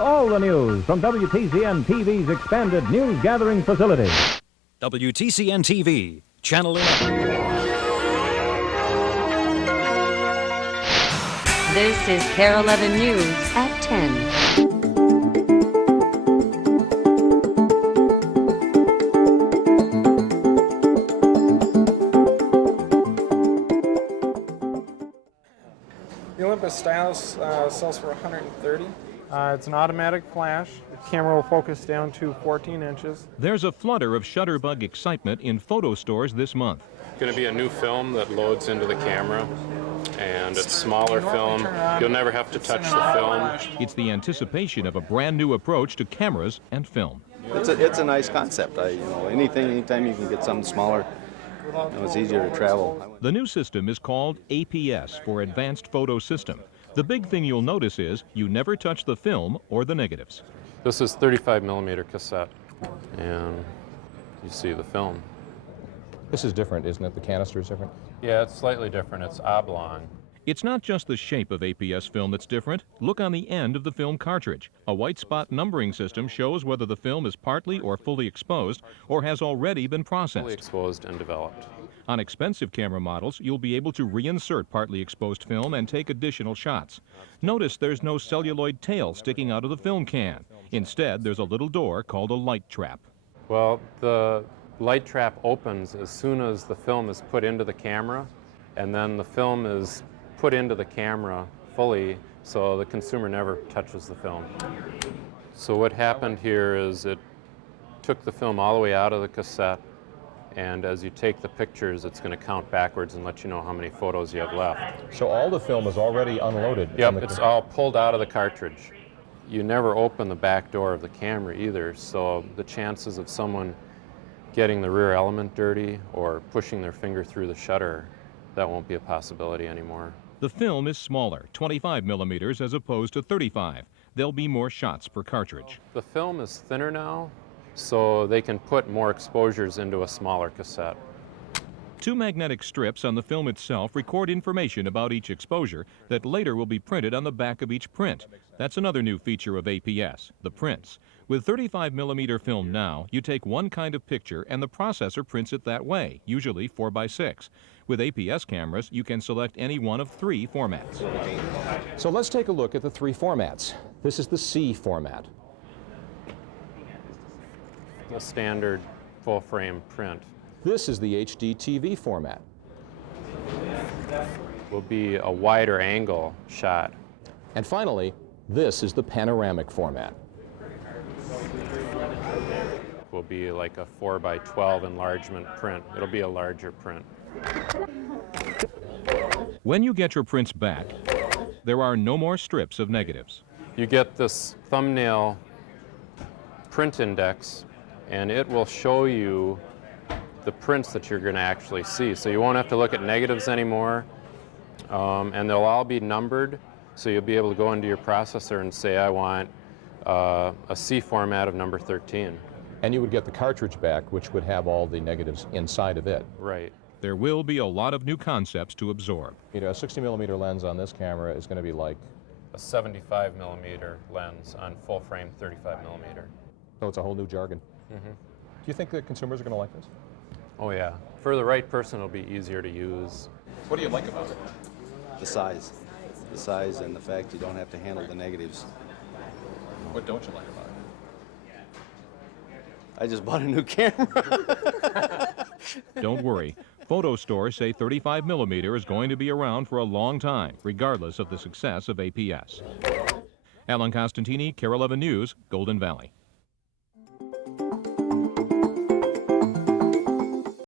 get all the news from WTCN TV's expanded news gathering facility. WTCN TV, Channel 11. This is KARE 11 News at 10. The Olympus stylus sells for $130. It's an automatic flash. The camera will focus down to 14 inches. There's a flutter of Shutterbug excitement in photo stores this month. It's going to be a new film that loads into the camera, and it's smaller film. You'll never have to touch the film. It's the anticipation of a brand new approach to cameras and film. It's a nice concept. Anytime you can get something smaller, it's easier to travel. The new system is called APS, for Advanced Photo System. The big thing you'll notice is you never touch the film or the negatives. This is 35mm cassette, and you see the film. This is different, isn't it? The canister is different? Yeah, it's slightly different. It's oblong. It's not just the shape of APS film that's different. Look on the end of the film cartridge. A white spot numbering system shows whether the film is partly or fully exposed or has already been processed. Fully exposed and developed. On expensive camera models, you'll be able to reinsert partly exposed film and take additional shots. Notice there's no celluloid tail sticking out of the film can. Instead, there's a little door called a light trap. Well, the light trap opens as soon as the film is put into the camera, and then the film is put into the camera fully, so the consumer never touches the film. So what happened here is it took the film all the way out of the cassette, and as you take the pictures, it's going to count backwards and let you know how many photos you have left. So all the film is already unloaded? Yep, it's all pulled out of the cartridge. You never open the back door of the camera either, so the chances of someone getting the rear element dirty or pushing their finger through the shutter, that won't be a possibility anymore. The film is smaller, 25 millimeters as opposed to 35. There'll be more shots per cartridge. The film is thinner now, so they can put more exposures into a smaller cassette. Two magnetic strips on the film itself record information about each exposure that later will be printed on the back of each print. That's another new feature of APS, the prints. With 35 millimeter film now, you take one kind of picture and the processor prints it that way, usually 4x6. With APS cameras, you can select any one of 3 formats. So let's take a look at the 3 formats. This is the C format. The standard full-frame print. This is the HD TV format. Will be a wider angle shot. And finally, this is the panoramic format. Will be like a 4x12 enlargement print. It'll be a larger print. When you get your prints back, there are no more strips of negatives. You get this thumbnail print index, and it will show you the prints that you're going to actually see. So you won't have to look at negatives anymore, and they'll all be numbered, so you'll be able to go into your processor and say, I want a C format of number 13. And you would get the cartridge back, which would have all the negatives inside of it. Right. There will be a lot of new concepts to absorb. You know, a 60 millimeter lens on this camera is going to be like a 75 millimeter lens on full frame 35 millimeter. So it's a whole new jargon. Mm-hmm. Do you think that consumers are going to like this? Oh yeah. For the right person, it'll be easier to use. What do you like about it? The size. The size and the fact you don't have to handle the negatives. What don't you like about it? I just bought a new camera. Don't worry. Photo stores say 35 millimeter is going to be around for a long time, regardless of the success of APS. Alan Costantini, KARE 11 News, Golden Valley.